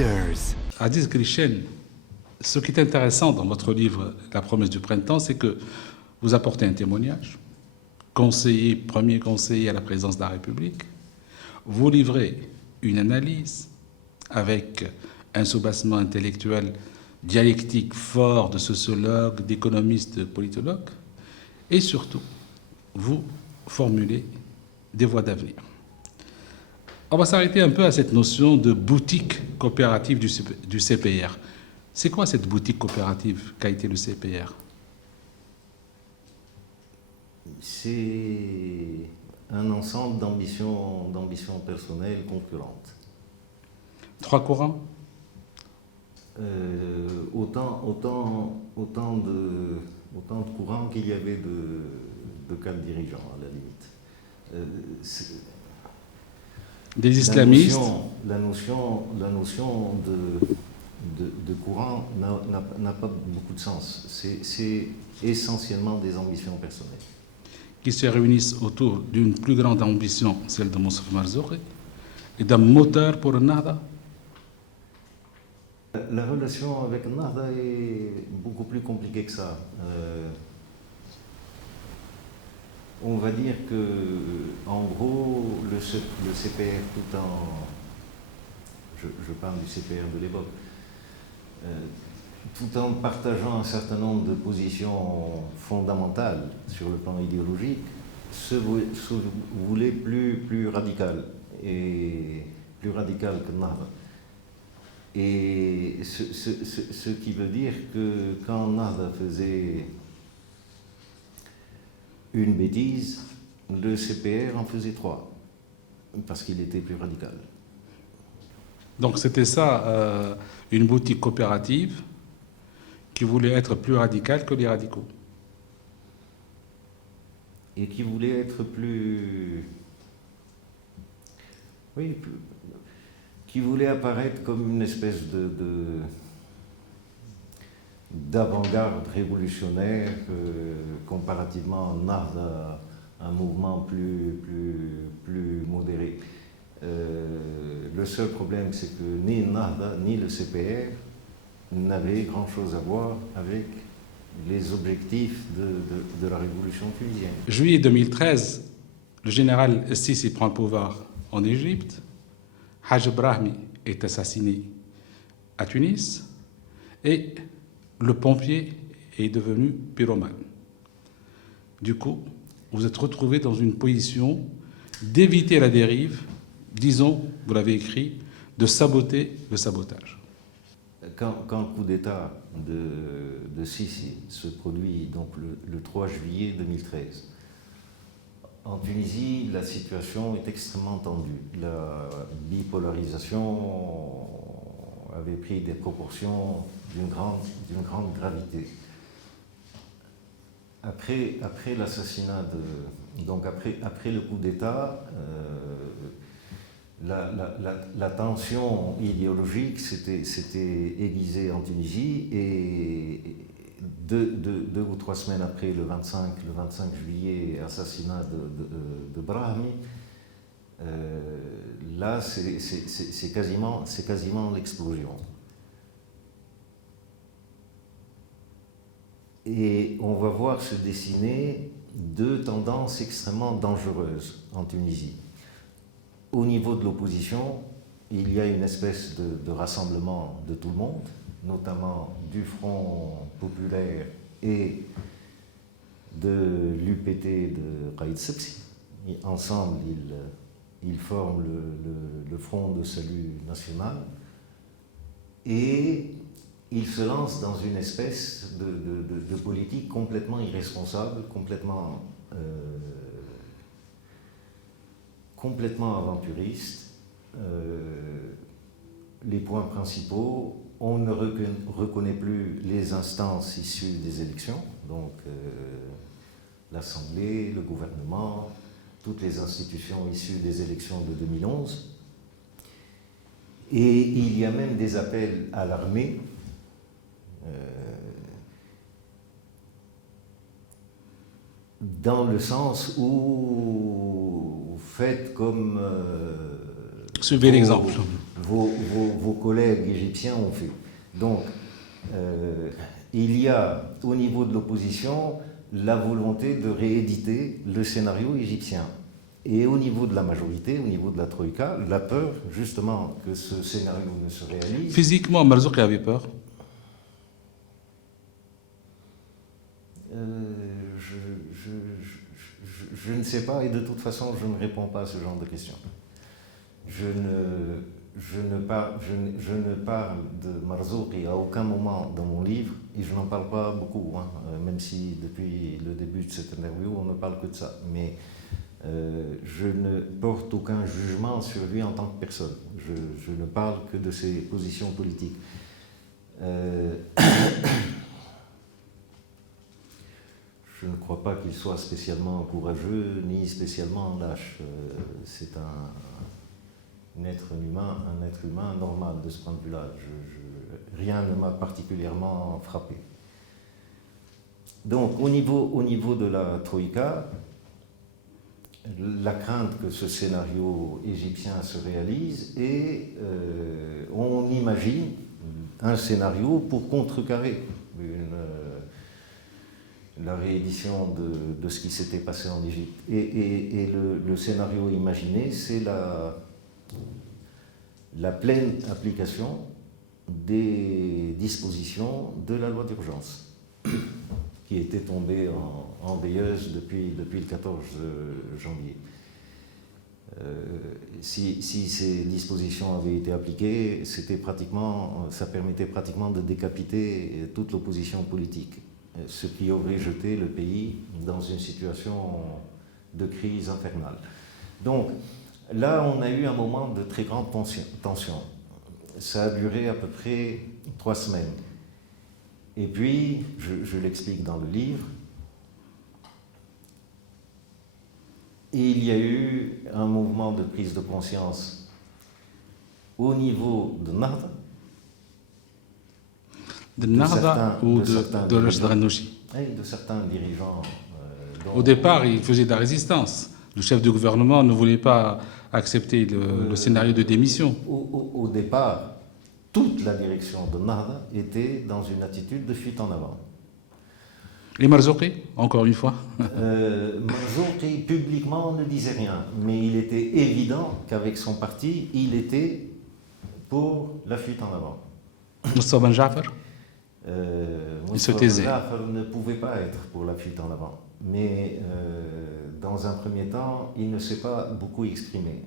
Leaders. Aziz Grishen, ce qui est intéressant dans votre livre La promesse du printemps, c'est que vous apportez un témoignage, premier conseiller à la présidence de la République, vous livrez une analyse avec un soubassement intellectuel dialectique fort de sociologues, d'économistes, de politologues, et surtout, vous formulez des voies d'avenir. On va s'arrêter un peu à cette notion de boutique coopérative du CPR. C'est quoi cette boutique coopérative qu'a été le CPR? C'est un ensemble d'ambitions personnelles concurrentes. 3 courants? Autant de courants qu'il y avait de cadres dirigeants, à la limite. Des islamistes? La notion de courant n'a pas beaucoup de sens. C'est essentiellement des ambitions personnelles. Qui se réunissent autour d'une plus grande ambition, celle de Moustapha Marzouki, et d'un moteur pour le Nahda? La relation avec Nahda est beaucoup plus compliquée que ça. On va dire que, en gros, le CPR, je parle du CPR de l'époque, tout en partageant un certain nombre de positions fondamentales sur le plan idéologique, se voulait plus radical, et plus radical que Nahda. Et ce qui veut dire que quand Nahda faisait une bêtise, le CPR en faisait 3, parce qu'il était plus radical. Donc c'était ça, une boutique coopérative qui voulait être plus radicale que les radicaux. Et qui voulait être qui voulait apparaître comme une espèce d'avant-garde révolutionnaire, comparativement à Nahda, un mouvement plus modéré. Le seul problème, c'est que ni Nahda ni le CPR n'avaient grand-chose à voir avec les objectifs de la révolution tunisienne. Juillet 2013, le général Sisi prend le pouvoir en Égypte, Haj Brahmi est assassiné à Tunis, et le pompier est devenu pyromane. Du coup, vous êtes retrouvé dans une position d'éviter la dérive, disons, vous l'avez écrit, de saboter le sabotage. Quand le coup d'État de Sisi se produit donc le 3 juillet 2013, en Tunisie, la situation est extrêmement tendue. La bipolarisation avait pris des proportions d'une grande gravité. Après l'assassinat donc après le coup d'État, la tension idéologique s'était aiguisée en Tunisie, et deux ou 3 semaines après le 25 juillet, assassinat de Brahmi, là c'est quasiment l'explosion. Et on va voir se dessiner 2 tendances extrêmement dangereuses en Tunisie. Au niveau de l'opposition, il y a une espèce de rassemblement de tout le monde, notamment du Front populaire et de l'UPT de Qaïd Sebsi. Ensemble, ils forment le Front de salut national, et ils se lancent dans une espèce de politique complètement irresponsable, complètement aventuriste. Les points principaux: on ne reconnaît plus les instances issues des élections, donc l'Assemblée, le gouvernement, toutes les institutions issues des élections de 2011. Et il y a même des appels à l'armée, dans le sens où faites comme Suivez l'exemple. vos collègues égyptiens ont fait. Donc, il y a au niveau de l'opposition la volonté de rééditer le scénario égyptien. Et au niveau de la majorité, au niveau de la Troïka, la peur justement que ce scénario ne se réalise. Physiquement, Marzouki avait peur. Je ne sais pas, et de toute façon, je ne réponds pas à ce genre de questions. Je ne parle de Marzouki à aucun moment dans mon livre, et je n'en parle pas beaucoup, hein, même si depuis le début de cette interview, on ne parle que de ça. Mais je ne porte aucun jugement sur lui en tant que personne. Je ne parle que de ses positions politiques. Je ne crois pas qu'il soit spécialement courageux ni spécialement lâche. C'est un être humain normal de ce point de vue-là. Rien ne m'a particulièrement frappé. Donc, au niveau de la Troïka, la crainte que ce scénario égyptien se réalise et on imagine un scénario pour contrecarrer la réédition de ce qui s'était passé en Égypte. Et le scénario imaginé, c'est la pleine application des dispositions de la loi d'urgence, qui était tombée en veilleuse depuis le 14 janvier. Si ces dispositions avaient été appliquées, ça permettait pratiquement de décapiter toute l'opposition politique, ce qui aurait jeté le pays dans une situation de crise infernale. Donc là, on a eu un moment de très grande tension. Ça a duré à peu près 3 semaines. Et puis, je l'explique dans le livre, il y a eu un mouvement de prise de conscience au niveau de Nahda. De Nahda ou de Rachid Ghannouchi? Oui, de certains dirigeants. Au départ, il faisait de la résistance. Le chef du gouvernement ne voulait pas accepter le scénario de démission. Au départ, toute la direction de Nahda était dans une attitude de fuite en avant. Et Marzouki, encore une fois? Marzouki, publiquement, ne disait rien, mais il était évident qu'avec son parti, il était pour la fuite en avant. Moussa Ben Jafar? Il se taisait. Jafar ne pouvait pas être pour la fuite en avant, mais dans un premier temps, il ne s'est pas beaucoup exprimé.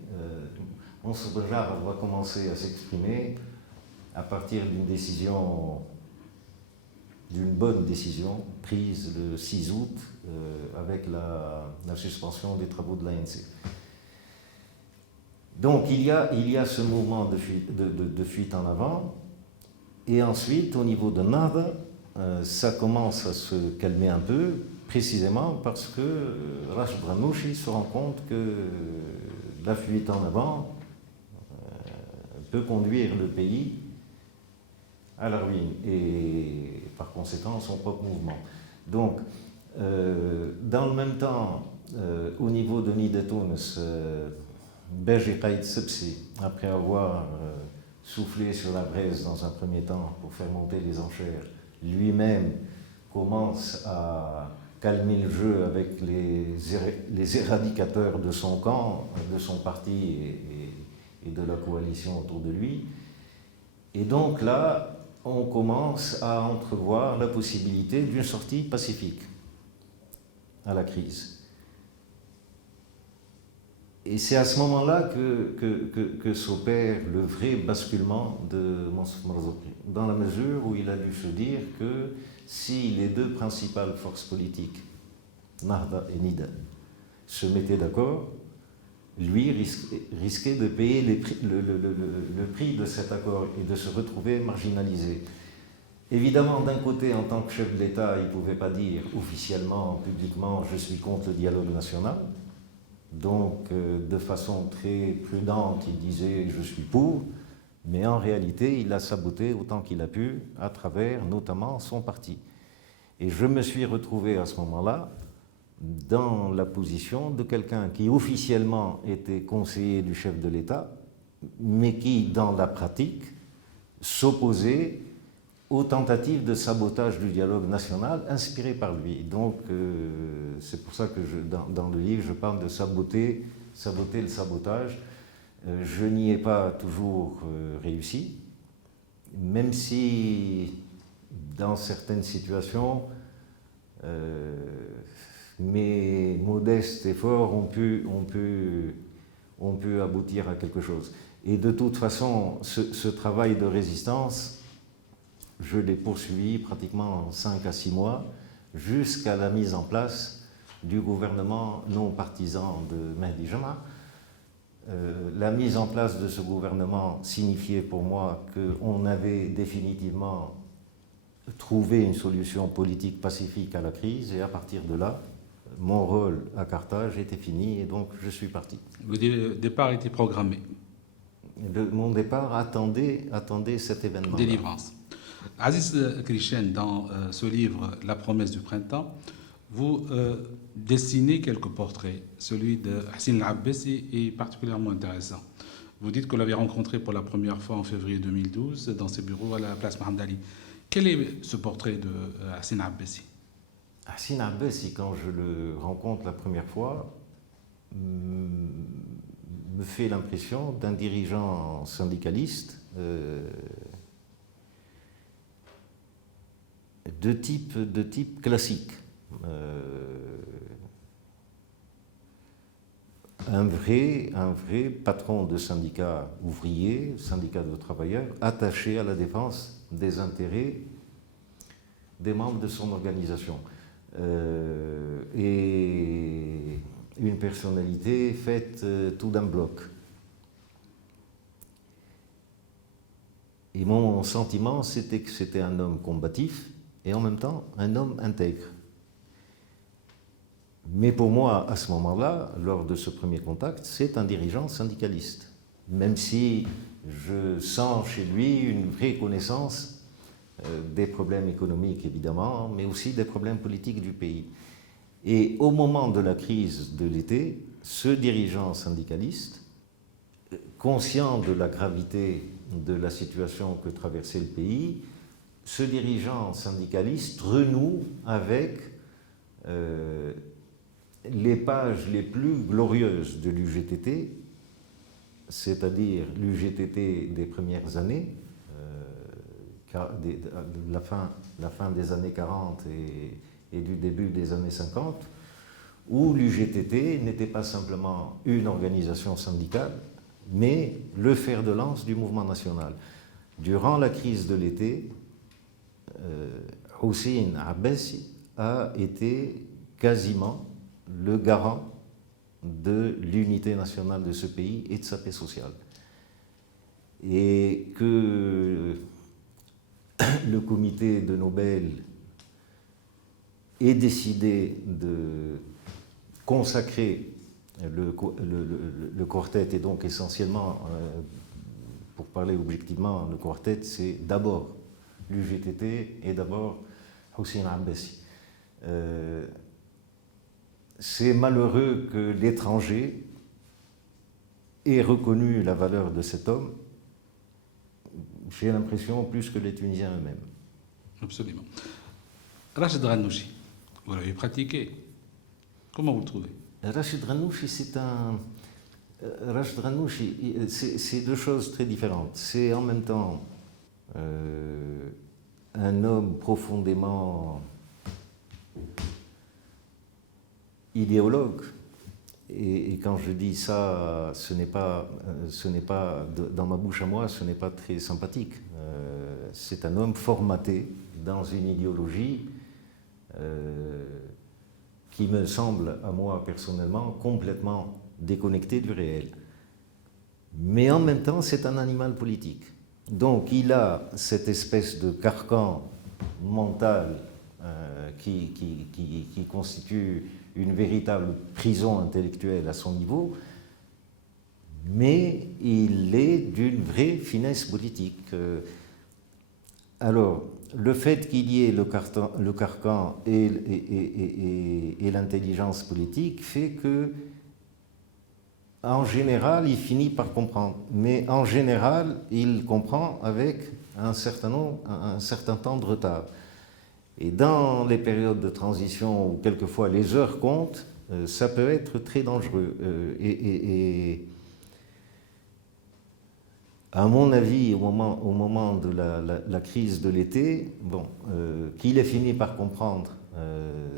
Moussa Ben Jafar va commencer à s'exprimer à partir d'une bonne décision prise le 6 août avec la suspension des travaux de l'ANC. Donc il y a ce mouvement de fuite en avant, et ensuite au niveau de Nahda, ça commence à se calmer un peu, précisément parce que Rachid Ghannouchi se rend compte que la fuite en avant peut conduire le pays à la ruine et par conséquent son propre mouvement. Donc, dans le même temps, au niveau de Nida Tounes, Beji Qaïd Sebsi, après avoir soufflé sur la braise dans un premier temps pour faire monter les enchères, lui-même commence à calmer le jeu avec les éradicateurs de son camp, de son parti et de la coalition autour de lui. Et donc là, on commence à entrevoir la possibilité d'une sortie pacifique à la crise. Et c'est à ce moment-là que s'opère le vrai basculement de Mansour Marzouki, dans la mesure où il a dû se dire que si les deux principales forces politiques, Nahda et Nida, se mettaient d'accord, lui risquait de payer le prix de cet accord et de se retrouver marginalisé. Évidemment, d'un côté, en tant que chef de l'État, il ne pouvait pas dire officiellement, publiquement, je suis contre le dialogue national. Donc, de façon très prudente, il disait je suis pour, mais en réalité, il l'a saboté autant qu'il a pu, à travers notamment son parti. Et je me suis retrouvé à ce moment-là dans la position de quelqu'un qui officiellement était conseiller du chef de l'État, mais qui, dans la pratique, s'opposait aux tentatives de sabotage du dialogue national inspirées par lui. Donc, c'est pour ça que dans le livre, je parle de saboter le sabotage. Je n'y ai pas toujours réussi, même si, dans certaines situations, mes modestes efforts ont pu aboutir à quelque chose. Et de toute façon, ce travail de résistance, je l'ai poursuivi pratiquement 5 à 6 mois, jusqu'à la mise en place du gouvernement non partisan de Mehdi Jama. La mise en place de ce gouvernement signifiait pour moi qu'on avait définitivement trouvé une solution politique pacifique à la crise, et à partir de là, mon rôle à Carthage était fini, et donc je suis parti. Le départ était programmé. Mon départ attendait cet événement. Délivrance. Aziz Krishen, dans ce livre La promesse du printemps, vous dessinez quelques portraits. Celui de Hassine Abbasi est particulièrement intéressant. Vous dites que vous l'avez rencontré pour la première fois en février 2012 dans ses bureaux à la place Mohamed Ali. Quel est ce portrait de Hassine Abbasi? Hassine Abbasi, quand je le rencontre la première fois, me fait l'impression d'un dirigeant syndicaliste de type classique. Un vrai patron de syndicat ouvrier, syndicat de travailleurs, attaché à la défense des intérêts des membres de son organisation. Et une personnalité faite tout d'un bloc. Et mon sentiment, c'était que c'était un homme combatif et en même temps un homme intègre. Mais pour moi, à ce moment-là, lors de ce premier contact, c'est un dirigeant syndicaliste. Même si je sens chez lui une vraie connaissance des problèmes économiques, évidemment, mais aussi des problèmes politiques du pays. Et au moment de la crise de l'été, ce dirigeant syndicaliste, conscient de la gravité de la situation que traversait le pays, ce dirigeant syndicaliste renoue avec les pages les plus glorieuses de l'UGTT, c'est-à-dire l'UGTT des premières années, la fin des années 40 et du début des années 50, où l'UGTT n'était pas simplement une organisation syndicale, mais le fer de lance du mouvement national. Durant la crise de l'été, Hassine Abbasi a été quasiment le garant de l'unité nationale de ce pays et de sa paix sociale. Et que le comité de Nobel ait décidé de consacrer le quartet, et donc essentiellement, pour parler objectivement, le quartet, c'est d'abord l'UGTT et d'abord Hassine Abbasi. C'est malheureux que l'étranger ait reconnu la valeur de cet homme, j'ai l'impression, plus que les Tunisiens eux-mêmes. Absolument. Rachid Ghannouchi, vous l'avez pratiqué. Comment vous le trouvez? Rachid Ghannouchi, c'est deux choses très différentes. C'est en même temps un homme profondément idéologue. Et quand je dis ça, ce n'est pas dans ma bouche à moi, ce n'est pas très sympathique. C'est un homme formaté dans une idéologie qui me semble, à moi personnellement, complètement déconnectée du réel. Mais en même temps, c'est un animal politique. Donc il a cette espèce de carcan mental qui constitue une véritable prison intellectuelle à son niveau, mais il est d'une vraie finesse politique. Alors, le fait qu'il y ait le carcan et l'intelligence politique fait que En général, il finit par comprendre. Mais en général, il comprend avec un certain temps de retard. Et dans les périodes de transition où quelquefois les heures comptent, ça peut être très dangereux. Et à mon avis, au moment de la crise de l'été, bon, qu'il ait fini par comprendre,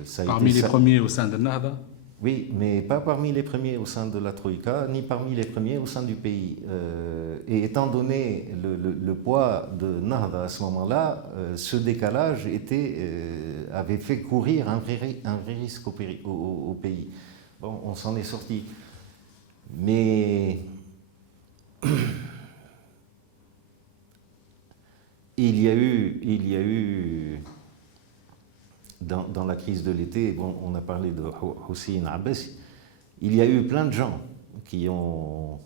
ça a Parmi été les ça. premiers au sein de Nahda, Oui, mais pas parmi les premiers au sein de la Troïka, ni parmi les premiers au sein du pays. Et étant donné le poids de Nahda à ce moment-là, ce décalage avait fait courir un vrai risque au pays. Bon, on s'en est sorti. Mais il y a eu dans la crise de l'été, bon, on a parlé de Hussein Abbas, il y a eu plein de gens qui ont,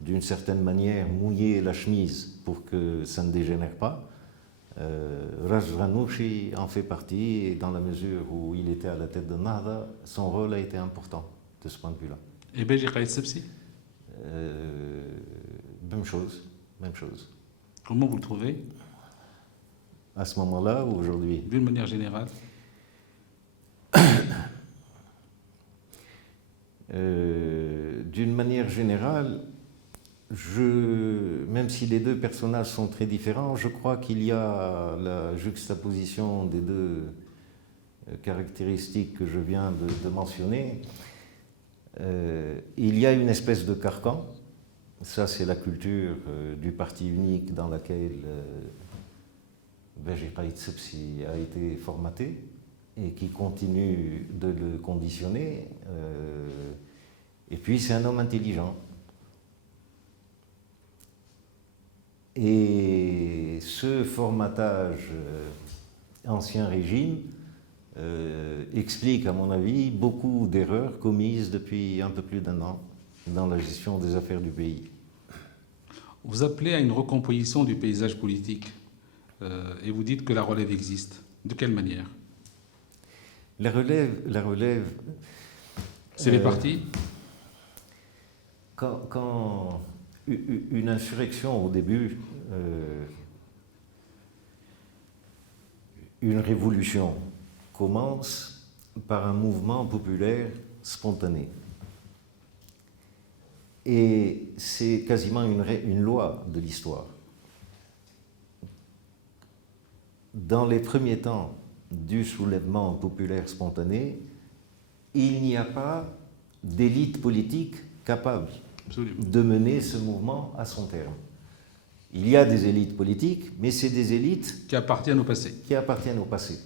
d'une certaine manière, mouillé la chemise pour que ça ne dégénère pas. Raj Ranouchi en fait partie, et dans la mesure où il était à la tête de Nahda, son rôle a été important de ce point de vue-là. et Beji Qaïd Sebsi. Même chose, même chose. Comment vous le trouvez, À ce moment-là ou aujourd'hui? d'une manière générale? D'une manière générale, même si les deux personnages sont très différents, je crois qu'il y a la juxtaposition des deux caractéristiques que je viens de mentionner. Il y a une espèce de carcan. Ça, c'est la culture du parti unique dans laquelle Beji Qaïd Sebsi a été formaté et qui continue de le conditionner. Et puis, c'est un homme intelligent. Et ce formatage ancien régime explique, à mon avis, beaucoup d'erreurs commises depuis un peu plus d'un an dans la gestion des affaires du pays. Vous appelez à une recomposition du paysage politique et vous dites que la relève existe. De quelle manière? La relève. C'est les partis? Quand une insurrection au début, une révolution commence par un mouvement populaire spontané. Et c'est quasiment une loi de l'histoire. Dans les premiers temps du soulèvement populaire spontané, il n'y a pas d'élite politique capable Absolument. de mener ce mouvement à son terme. Il y a des élites politiques, mais c'est des élites Qui appartiennent au passé. qui appartiennent au passé.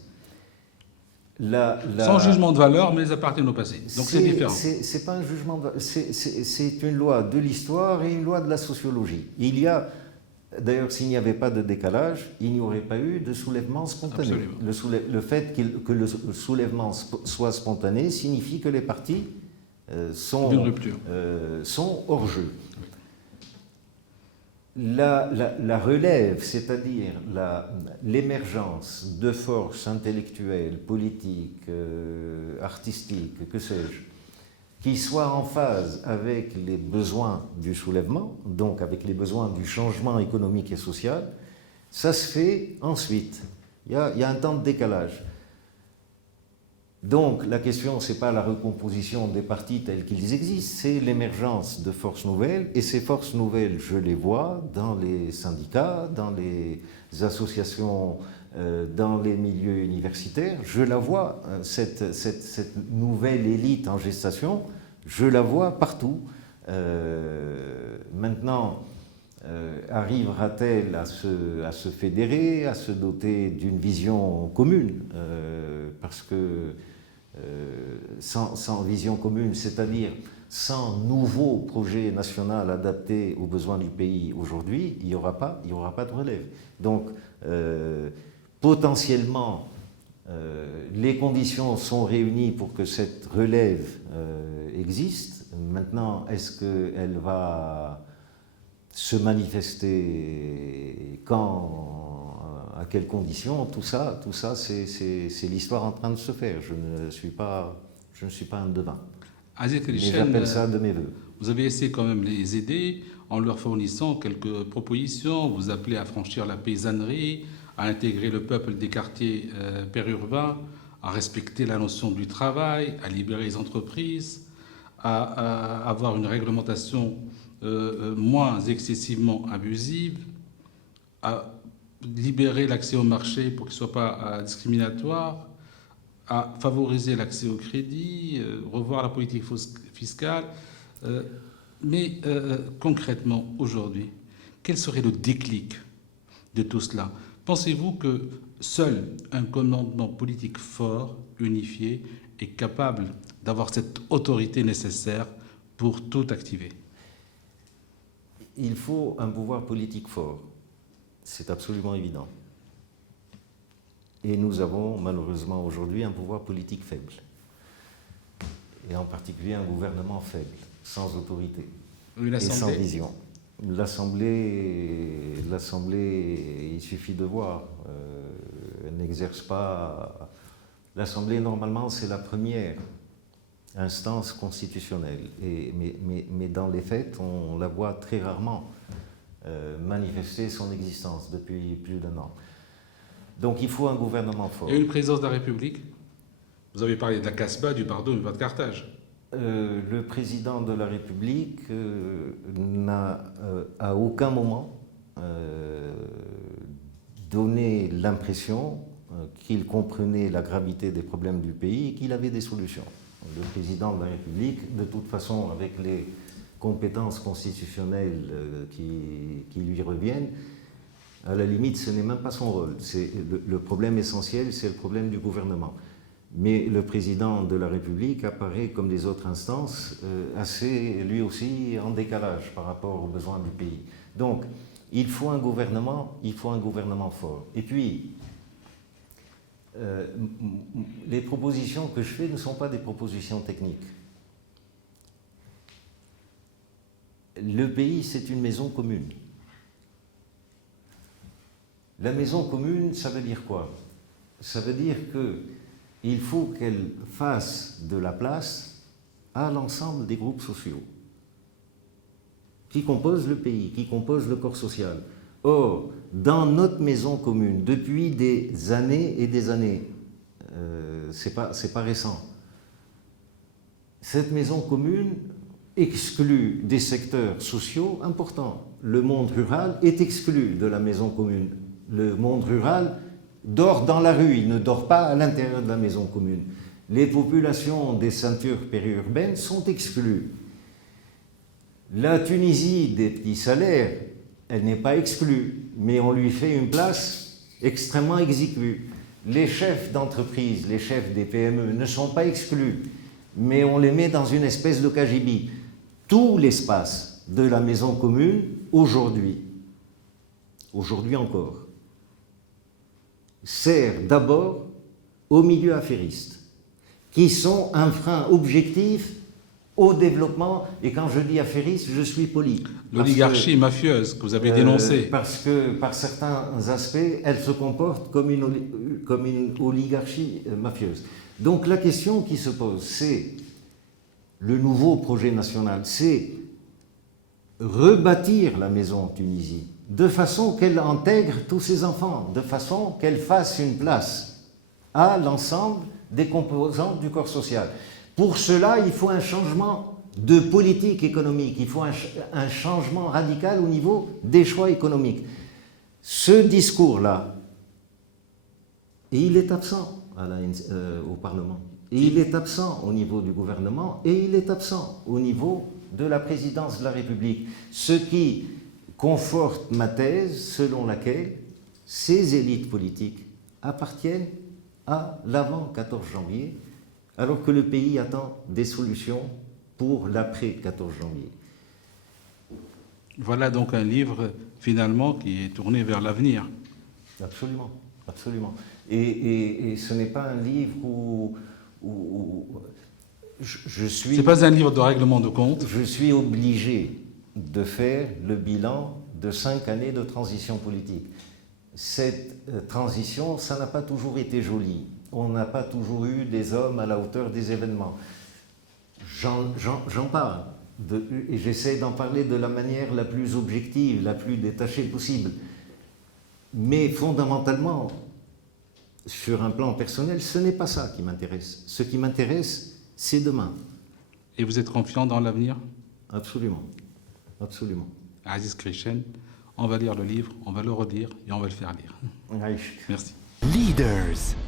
Sans jugement de valeur, mais elles appartiennent au passé. Donc c'est différent. C'est pas un jugement, c'est une loi de l'histoire et une loi de la sociologie. Il y a, d'ailleurs, s'il n'y avait pas de décalage, il n'y aurait pas eu de soulèvement spontané. Le fait que le soulèvement soit spontané signifie que les partis sont hors jeu. La relève, c'est-à-dire l'émergence de forces intellectuelles, politiques, artistiques, que sais-je, qui soient en phase avec les besoins du soulèvement, donc avec les besoins du changement économique et social, ça se fait ensuite. Il y a un temps de décalage. Donc la question, ce n'est pas la recomposition des partis tels qu'ils existent, c'est l'émergence de forces nouvelles. Et ces forces nouvelles, je les vois dans les syndicats, dans les associations, dans les milieux universitaires. Je la vois, cette nouvelle élite en gestation, je la vois partout. Maintenant, arrivera-t-elle à se fédérer, à se doter d'une vision commune parce que sans vision commune, c'est-à-dire sans nouveau projet national adapté aux besoins du pays aujourd'hui, il n'y aura pas de relève. Donc, potentiellement, les conditions sont réunies pour que cette relève existe. Maintenant, est-ce qu'elle va se manifester quand, à quelles conditions, tout ça c'est l'histoire en train de se faire. Je ne suis pas un devin. Aziz Mais Kalishen, j'appelle ça de mes voeux. vous avez essayé quand même de les aider en leur fournissant quelques propositions. Vous appelez à franchir la paysannerie, à intégrer le peuple des quartiers périurbains, à respecter la notion du travail, à libérer les entreprises, à avoir une réglementation moins excessivement abusive, à libérer l'accès au marché pour qu'il ne soit pas discriminatoire, à favoriser l'accès au crédit, revoir la politique fiscale. Mais concrètement, aujourd'hui, quel serait le déclic de tout cela? Pensez-vous que seul un commandement politique fort, unifié, est capable d'avoir cette autorité nécessaire pour tout activer? Il faut un pouvoir politique fort, c'est absolument évident. Et nous avons malheureusement aujourd'hui un pouvoir politique faible, et en particulier un gouvernement faible, sans autorité et sans vision. L'Assemblée, il suffit de voir, elle n'exerce pas. L'Assemblée, normalement, c'est la première instance constitutionnelle, mais dans les faits, on la voit très rarement manifester son existence depuis plus d'1 an. Donc il faut un gouvernement fort. Et une présidence de la République? Vous avez parlé de la Casbah, du Pardon, mais pas de Carthage. Le président de la République n'a à aucun moment donné l'impression qu'il comprenait la gravité des problèmes du pays et qu'il avait des solutions. Le président de la République, de toute façon, avec les compétences constitutionnelles qui lui reviennent, à la limite, ce n'est même pas son rôle. Le problème essentiel, c'est le problème du gouvernement. Mais le président de la République apparaît, comme les autres instances, assez, lui aussi, en décalage par rapport aux besoins du pays. Donc, il faut un gouvernement fort. Et puis, les propositions que je fais ne sont pas des propositions techniques. Le pays, c'est une maison commune. La maison commune, ça veut dire quoi? Ça veut dire qu'il faut qu'elle fasse de la place à l'ensemble des groupes sociaux qui composent le pays, qui composent le corps social. Or, dans notre maison commune, depuis des années et des années, c'est pas récent, cette maison commune exclut des secteurs sociaux importants. Le monde rural est exclu de la maison commune. Le monde rural dort dans la rue, il ne dort pas à l'intérieur de la maison commune. Les populations des ceintures périurbaines sont exclues. La Tunisie des petits salaires, elle n'est pas exclue, mais on lui fait une place extrêmement exiguë. Les chefs d'entreprise, les chefs des PME ne sont pas exclus, mais on les met dans une espèce de cagibi. Tout l'espace de la maison commune, aujourd'hui encore, sert d'abord aux milieux affairistes, qui sont un frein objectif au développement, et quand je dis affairiste, je suis poli. L'oligarchie mafieuse que vous avez dénoncée. Parce que, par certains aspects, elle se comporte comme une oligarchie mafieuse. Donc la question qui se pose, c'est le nouveau projet national, c'est rebâtir la maison Tunisie, de façon qu'elle intègre tous ses enfants, de façon qu'elle fasse une place à l'ensemble des composantes du corps social. Pour cela, il faut un changement de politique économique, il faut un changement radical au niveau des choix économiques. Ce discours-là, il est absent au Parlement, et il est absent au niveau du gouvernement, et il est absent au niveau de la présidence de la République, ce qui conforte ma thèse selon laquelle ces élites politiques appartiennent à l'avant 14 janvier, alors que le pays attend des solutions pour l'après 14 janvier. Voilà donc un livre, finalement, qui est tourné vers l'avenir. Absolument, absolument. Et ce n'est pas un livre où je suis... Ce n'est pas un livre de règlement de compte. Je suis obligé de faire le bilan de 5 années de transition politique. Cette transition, ça n'a pas toujours été joli. On n'a pas toujours eu des hommes à la hauteur des événements. J'en parle, et j'essaie d'en parler de la manière la plus objective, la plus détachée possible. Mais fondamentalement, sur un plan personnel, ce n'est pas ça qui m'intéresse. Ce qui m'intéresse, c'est demain. Et vous êtes confiant dans l'avenir? Absolument. Absolument. Aziz Krishen, on va lire le livre, on va le relire et on va le faire lire. Aïch. Merci. Leaders.